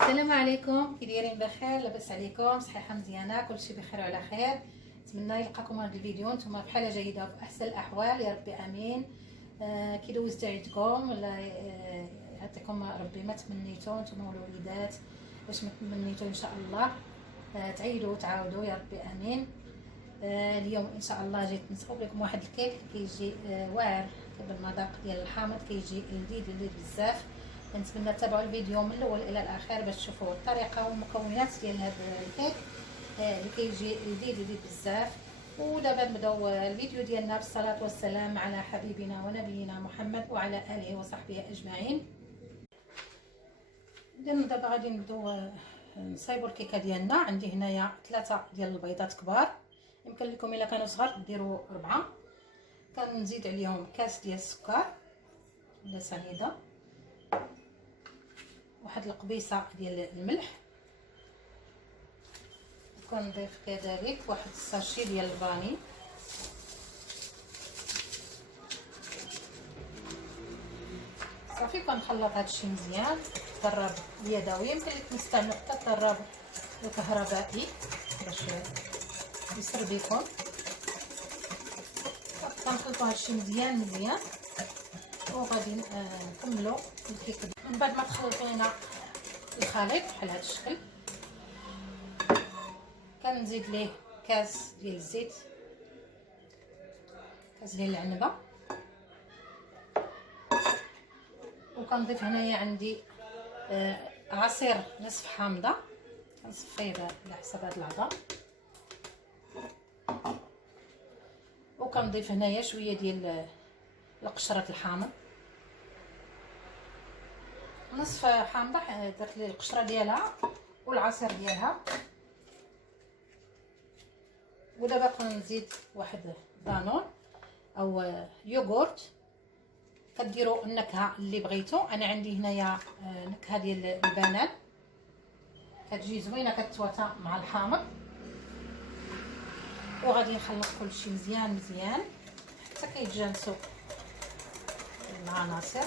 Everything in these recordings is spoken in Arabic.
السلام عليكم، كي دايرين؟ بخير؟ لاباس عليكم؟ صحيحه مزيانه؟ كلشي بخير وعلى خير. نتمنى يلقاكم هذا الفيديو نتوما بحال جيده وفي احسن الاحوال يا ربي امين. كي دوزت عيدكم ولا يعطيكم ربي ما تمنيتو نتوما والوليدات، باش ما تمنيتو ان شاء الله تعيدوا وتعاودوا يا ربي امين. اليوم ان شاء الله جيت نصاوب لكم واحد الكيك كيجي واعر بالمذاق ديال الحامض، كيجي لذيذ بزاف. نتمنى تتابعوا الفيديو من الاول الى الاخر باش تشوفوا الطريقه والمكونات ديال هذا الكيك اللي كيجي لذيذ بزاف. ودابا نبداو الفيديو ديالنا بالصلاه والسلام على حبيبنا ونبينا محمد وعلى اله وصحبه اجمعين. دابا غادي نبداو نصايبوا الكيكه ديالنا. عندي هنايا 3 ديال البيضات كبار، يمكن لكم الا كانوا صغار ديروا 4. كنزيد عليهم كاس ديال السكر ولا سنيده، واحد القبيصه ديال الملح، وكنضيف كذلك واحد الساشي ديال الفاني. صافي كنخلط هادشي مزيان بالضرب اليدوي، يمكن لك نستعملوا حتى الضرب الكهربائي باش يسر بكم. كنخلطوا هادشي مزيان وغادي نكملوا الكيك. من بعد ما تخلطينا الخليط بحال هذا الشكل، كنزيد ليه كاس ديال الزيت، كاس ديال العنبه، وكنضيف هنايا عندي عصير نصف حامضه، كنصفيه على حسب هذا العظام، وكنضيف هنايا شويه ديال القشره الحامض، نصف حامضه درت لي القشره ديالها والعصير ديالها. ودابا كنزيد واحد دانون او يوغورت، كديروا النكهه اللي بغيتو. انا عندي هنايا نكهه ديال البنان، كتجي زوينه كتواتى مع الحامض. وغادي نخلط كلشي مزيان حتى كيتجانسوا العناصر.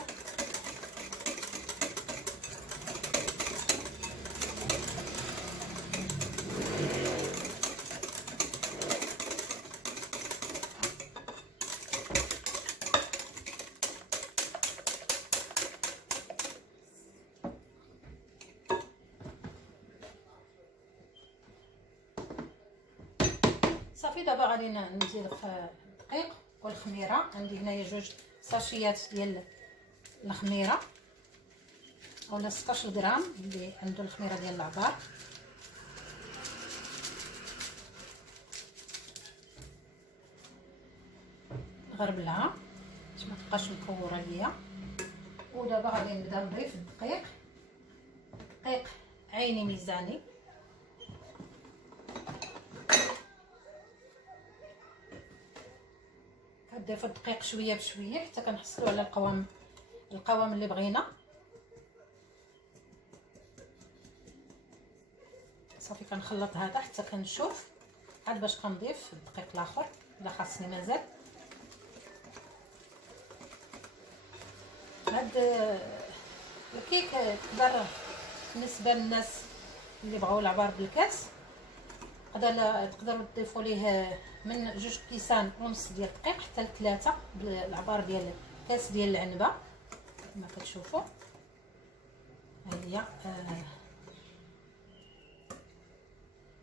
صافي دابا غادي نزيد في الدقيق والخميره. عندي هنايا 2 ساشيات ديال الخميره اولا 16 غرام اللي عنده الخميره ديال العبار. نغربلها باش ما تبقاش مكوره ليا. ودابا غادي نبدا نضيف الدقيق، دقيق عيني ميزاني. كنضيفو الدقيق شويه بشويه حتى كنحصلوا على القوام اللي بغينا. صافي كنخلط هذا حتى كنشوف عاد باش كنضيف الدقيق الاخر الا خاصني مازال. هاد الكيك تقدر بالنسبه للناس اللي بغاو العبار بالكاس تقدروا تضيفوا ليه من 2 كيسان ونص ديال الدقيق حتى ل3 بالعبار ديال كاس ديال العنبه كما كتشوفوا. ها هي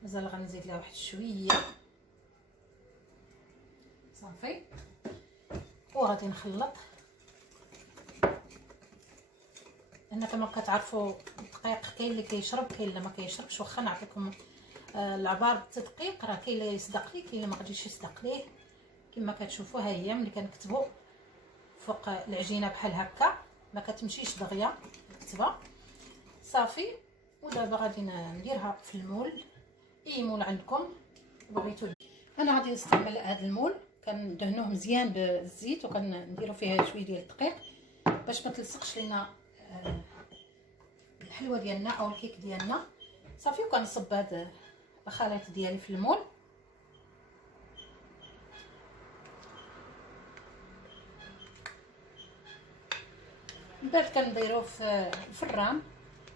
مازال غنزيد لها واحد شويه صافي. وغادي نخلط. انا كما كتعرفوا الدقيق كاين اللي كيشرب كاين اللي ما كيشربش. واخا نعطيكم العبار بالتدقيق راه كاين اللي يصدق ليه كاين اللي ما غاديش يصدق ليه. كما كتشوفوا ها هي ملي كنكتبوا فوق العجينه بحال هكا ما كتمشيش دغيا الكتبه صافي. ودابا غادي نديرها في المول، اي مول عندكم بغيتو. انا غادي نستعمل هذا المول، كندهنوه مزيان بالزيت وكنديروا فيه شويه ديال الدقيق باش ما تلصقش لنا الحلوه ديالنا او الكيك ديالنا. صافي وكنصب هذا الخليط ديالي في المول. من بعد كنديروه في الفران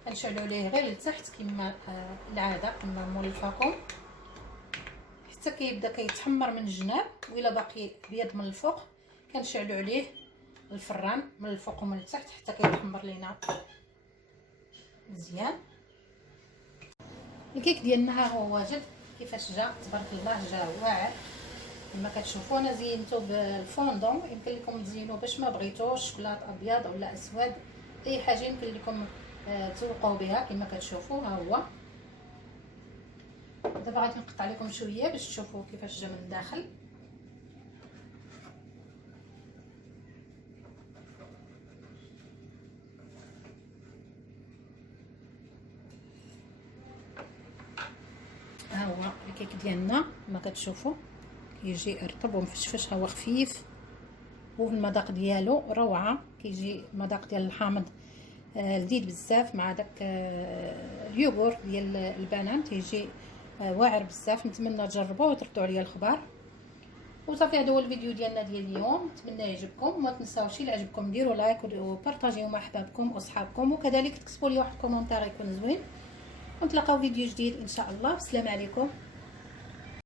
كنشعلوا عليه غير لتحت كما العاده كما مولفاكم حتى كيبدا كيتحمر من الجناب، وإلا باقي ابيض من الفوق كنشعلوا عليه الفران من الفوق ومن التحت حتى كيتحمر لينا مزيان. الكيك ديالنا ها هو واجد كيفاش جا، تبارك الله جا واعر كما كتشوفوا. انا زينته بالفوندون، يمكن لكم تزينوه باش ما بغيتوش شوكولات ابيض ولا اسود، اي حاجه يمكن لكم تزوقوا بها كما كتشوفوا. ها هو دابا غادي نقطع لكم شويه باش تشوفوا كيفاش جا من الداخل. ها هو الكيك ديالنا كما كتشوفوا كيجي رطب ومفشفش، ها هو خفيف والمذاق ديالو روعه. كيجي المذاق ديال الحامض لذيذ بزاف مع داك اليوغور ديال البنان، تيجي واعر بزاف. نتمنى تجربوه وتردوا عليا الخبر. وصافي هذا هو الفيديو ديالنا ديال اليوم، نتمنى يعجبكم. وما تنساوش الا عجبكم ديروا لايك وبارطاجيو مع احبابكم واصحابكم، وكذلك تكتبوا لي واحد الكومونتير يكون زوين. ونتلاقاو فيديو جديد ان شاء الله. السلام عليكم.